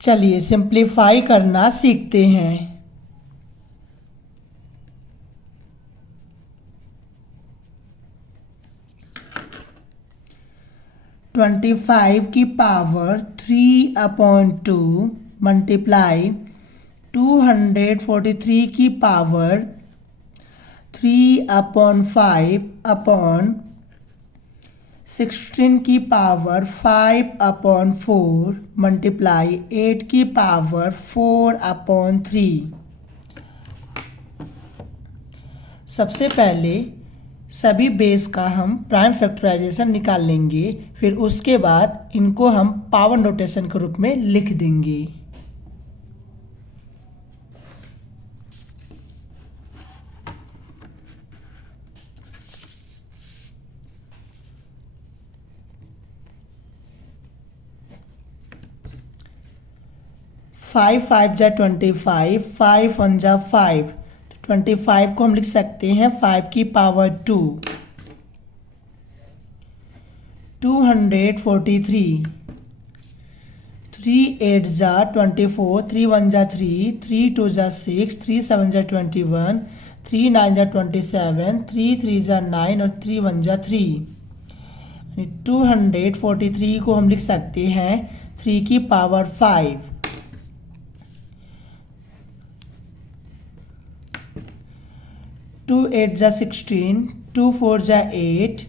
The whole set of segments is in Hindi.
चलिए सिंप्लीफाई करना सीखते हैं। 25 की पावर 3/2 मल्टीप्लाई 243 की पावर 3/5 अपॉन 16 की पावर 5/4 मल्टीप्लाई 8 की पावर 4/3। सबसे पहले सभी बेस का हम प्राइम फैक्टराइजेशन निकाल लेंगे, फिर उसके बाद इनको हम पावर नोटेशन के रूप में लिख देंगे। फाइव 5 जा 25, 5 1 जा 5, 25 को हम लिख सकते हैं 5 की पावर 2, 243, 3 8 जा 24, 3 1 जा 3, 3 2 जा 6, 3 7 जा 21, 3 9 जा 27, 3 3 जा 9 और 3 1 जा 3। 243 को हम लिख सकते हैं 3 की पावर 5, 2 8 जा 16, 2 4 जा 8,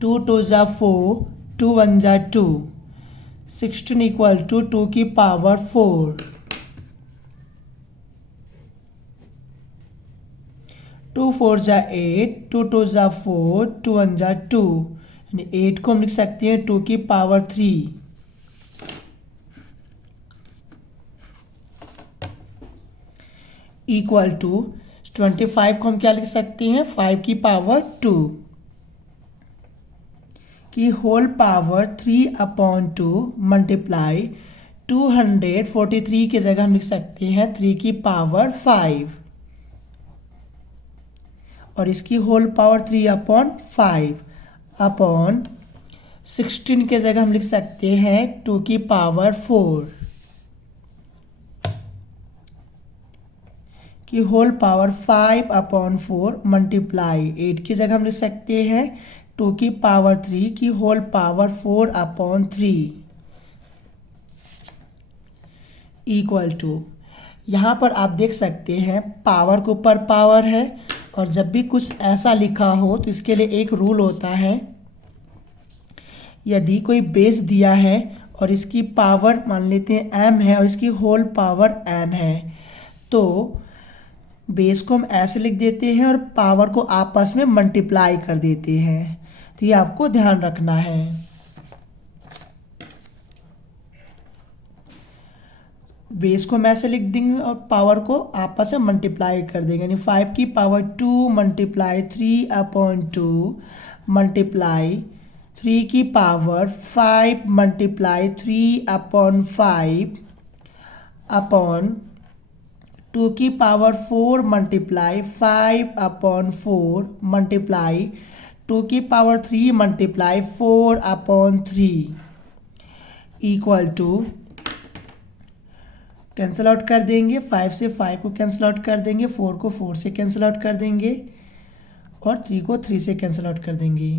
2 2 जा 4, 2 1 जा 2, 16 इक्वल टू 2 की पावर 4, 2 4 जा 8, 2 2 जा 4, 2 1 जा 2, यानी 8 को हम लिख सकते हैं 2 की पावर 3, इक्वल टू 25 को हम क्या लिख सकते हैं 5 की पावर 2 की होल पावर 3/2 मल्टीप्लाई 243 की जगह हम लिख सकते हैं 3 की पावर 5 और इसकी होल पावर 3/5 अपॉन 16 के जगह हम लिख सकते हैं 2 की पावर 4 की होल पावर 5/4 मल्टीप्लाई 8 की जगह हम लिख सकते हैं 2 की पावर 3 की होल पावर 4/3 इक्वल टू, यहाँ पर आप देख सकते हैं पावर के ऊपर पावर है और जब भी कुछ ऐसा लिखा हो तो इसके लिए एक रूल होता है। यदि कोई बेस दिया है और इसकी पावर मान लेते हैं m है और इसकी होल पावर n है, तो बेस को हम ऐसे लिख देते हैं और पावर को आपस में मल्टीप्लाई कर देते हैं। तो ये आपको ध्यान रखना है। बेस को हम ऐसे लिख देंगे और पावर को आपस में मल्टीप्लाई कर देंगे, यानी 5 की पावर 2 मल्टीप्लाई 3/2 मल्टीप्लाई 3 की पावर 5 मल्टीप्लाई 3/5 अपॉन 2 की पावर 4 मल्टीप्लाई 5/4 मल्टीप्लाई 2 की power 3 multiply 4/3 equal to, cancel out कर देंगे, 5 से 5 को कैंसिल आउट कर देंगे, 4 को 4 से कैंसिल आउट कर देंगे और 3 को 3 से कैंसिल आउट कर देंगे।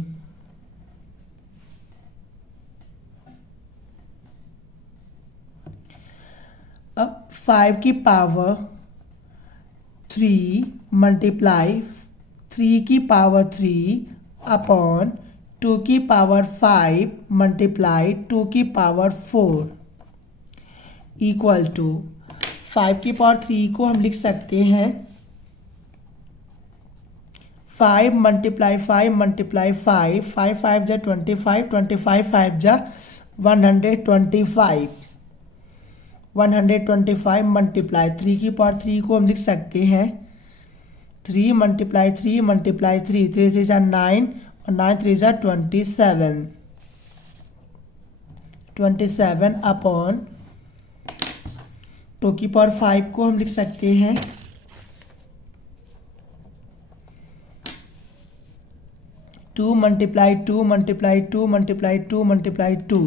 अब 5 की पावर 3 मल्टीप्लाई 3 की पावर 3 अपॉन 2 की पावर 5 मल्टीप्लाई 2 की पावर 4 इक्वल टू, 5 की पावर 3 को हम लिख सकते हैं 5 मल्टीप्लाई 5 मल्टीप्लाई 5, 5 5 जा 25, 25 5 जा 125, 125 मल्टीप्लाई 3 की पावर 3 को हम लिख सकते हैं 3 मल्टीप्लाई 3 मल्टीप्लाई 3, 3 3 जा 9 और 9 3 जा 27, 27 अपॉन 2 की पावर 5 को हम लिख सकते हैं 2 मल्टीप्लाई 2 मल्टीप्लाई 2 मल्टीप्लाई 2 मल्टीप्लाई 2,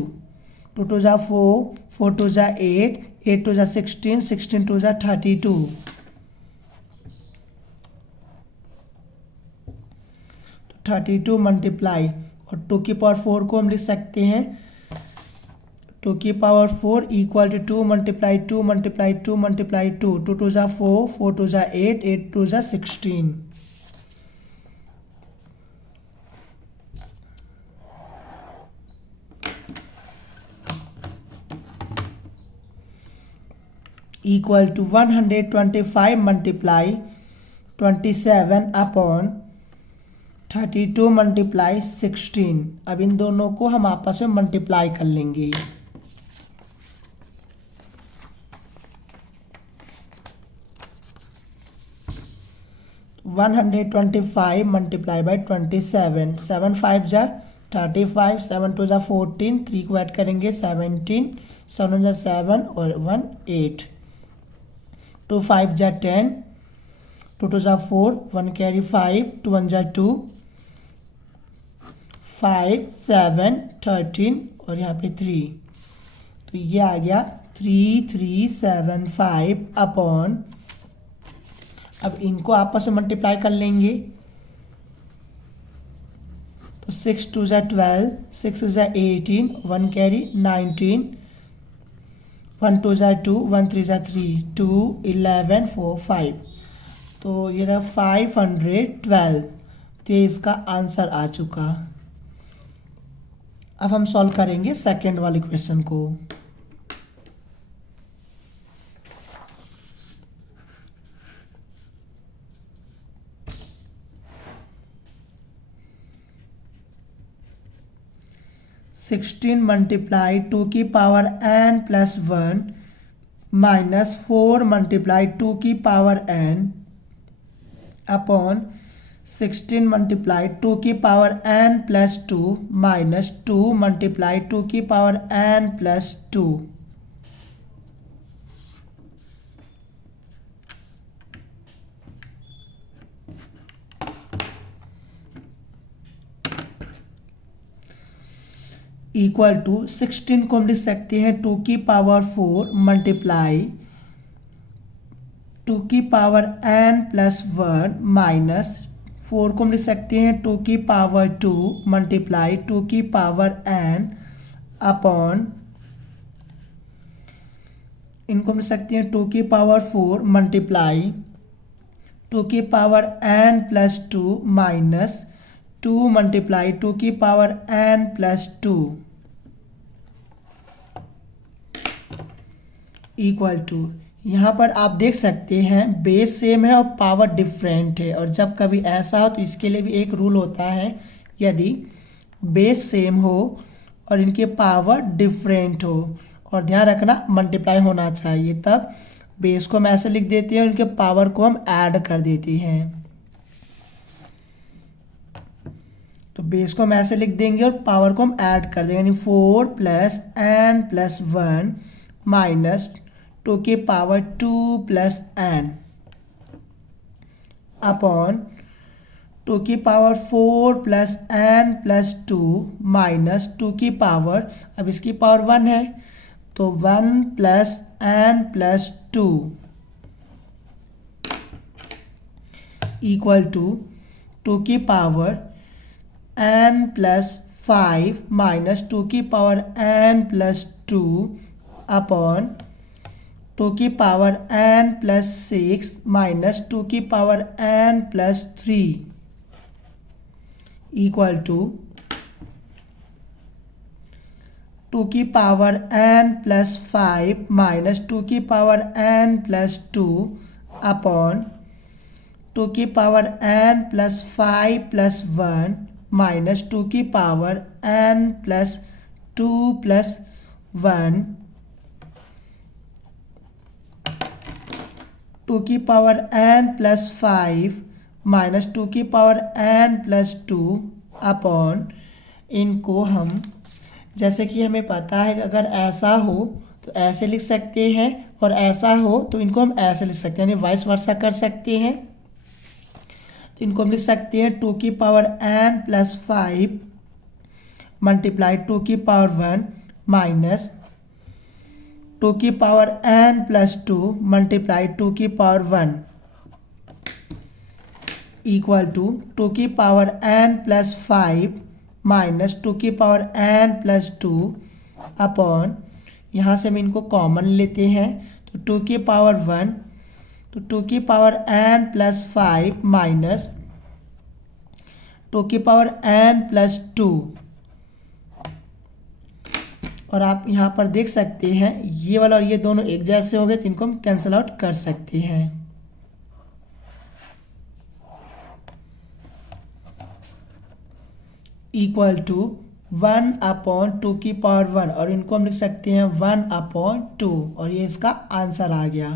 2 2 जा 4, 4 2 जा 8, 8 2 जा 16, 16 2 जा 32। 32 मल्टीप्लाई, और 2 की पावर 4 को हम लिख सकते हैं 2 की power 4 equal to 2 multiply 2 multiply 2 multiply 2, 2 2 जा 4, 4 2 जा 8, 8 2 जा 16। Equal to 125 multiply 27 upon 32 multiply 16। अब इन दोनों को हम आपस में मल्टीप्लाई कर लेंगे। 125 मल्टीप्लाई बाई 27, 7 5 जा 35, 7 2 जा 14, 3 को ऐड करेंगे 17, 7 जा 7 और 1 8, 2 5 जा 10, 2 2 जा 4, 1 कैरी 5, 2 1 जा 2, 5 7 13 और यहाँ पे 3, तो ये आ गया 3375 अपॉन, अब इनको आपस में मल्टीप्लाई कर लेंगे तो 6 2 जा 12, 6 2 जा 18, 1 कैरी 19, 1 2 जा 2, 1 3 जा 3, 2 11 4 5, तो ये रहा 512। तो ये इसका आंसर आ चुका। अब हम सॉल्व करेंगे सेकेंड वाले क्वेश्चन को। सिक्सटीन मल्टीप्लाई 2 की power n plus 1 minus 4 multiply 2 की पावर n अपॉन 16 मल्टीप्लाई 2 की power n plus 2 minus 2 multiply 2 की power n plus 2। Equal to 16 को हम लिख सकते हैं 2 की पावर 4 मल्टीप्लाई 2 की पावर n प्लस 1 माइनस 4 को हम लिख सकते हैं 2 की पावर 2 मल्टीप्लाई 2 की पावर n अपॉन, इनको हम लिख सकते हैं 2 की पावर 4 मल्टीप्लाई 2 की power n plus 2 minus 2 multiply 2 की power n plus 2 equal to, यहाँ पर आप देख सकते हैं बेस सेम है और पावर डिफरेंट है, और जब कभी ऐसा हो तो इसके लिए भी एक रूल होता है, यदि बेस सेम हो और इनके पावर डिफरेंट हो, और ध्यान रखना मल्टीप्लाई होना चाहिए, तब बेस को हम ऐसे लिख देते हैं और इनके पावर को हम ऐड कर देते हैं। तो बेस को हम ऐसे लिख देंगे और पावर को हम ऐड कर देंगे, यानी 4 प्लस n प्लस 1 माइनस 2 की पावर 2 प्लस n अपॉन 2 की power 4 plus n plus 2 minus 2 की पावर, अब इसकी पावर 1 है तो 1 plus n plus 2 equal to 2 की पावर n प्लस 5 माइनस 2 की पावर n प्लस 2 अपॉन 2 की पावर n प्लस 6 माइनस 2 की power n plus 3 equal to 2 की पावर n प्लस 5 माइनस 2 की पावर n प्लस 2 अपॉन 2 की power n plus 5 plus 1 minus 2 की पावर n प्लस 2 प्लस 1, 2 की पावर n प्लस 5 माइनस 2 की पावर n प्लस 2 अपॉन, इनको हम जैसे कि हमें पता है कि अगर ऐसा हो तो ऐसे लिख सकते हैं और ऐसा हो तो इनको हम ऐसे लिख सकते हैं, यानी वाइस वर्सा कर सकते हैं। तो इनको हम लिख सकते हैं 2 की पावर n प्लस 5 मल्टीप्लाई 2 की पावर 1 माइनस 2 की पावर n प्लस 2 मल्टीप्लाई 2 की पावर 1 इक्वल टू 2 की पावर n प्लस 5 माइनस 2 की पावर n प्लस 2 अपॉन, यहाँ से हम इनको कॉमन लेते हैं तो 2 की पावर 1, तो 2 की पावर n प्लस 5 माइनस 2 की पावर n प्लस 2। और आप यहाँ पर देख सकते हैं ये वाला और ये दोनों एक जैसे हो गए, तो इनको हम कैंसिल आउट कर सकते हैं। इक्वल टू 1/2 की पावर 1, और इनको हम लिख सकते हैं 1/2, और ये इसका आंसर आ गया।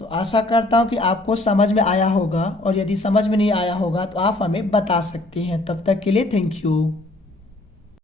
तो आशा करता हूँ कि आपको समझ में आया होगा, और यदि समझ में नहीं आया होगा तो आप हमें बता सकते हैं। तब तक के लिए थैंक यू।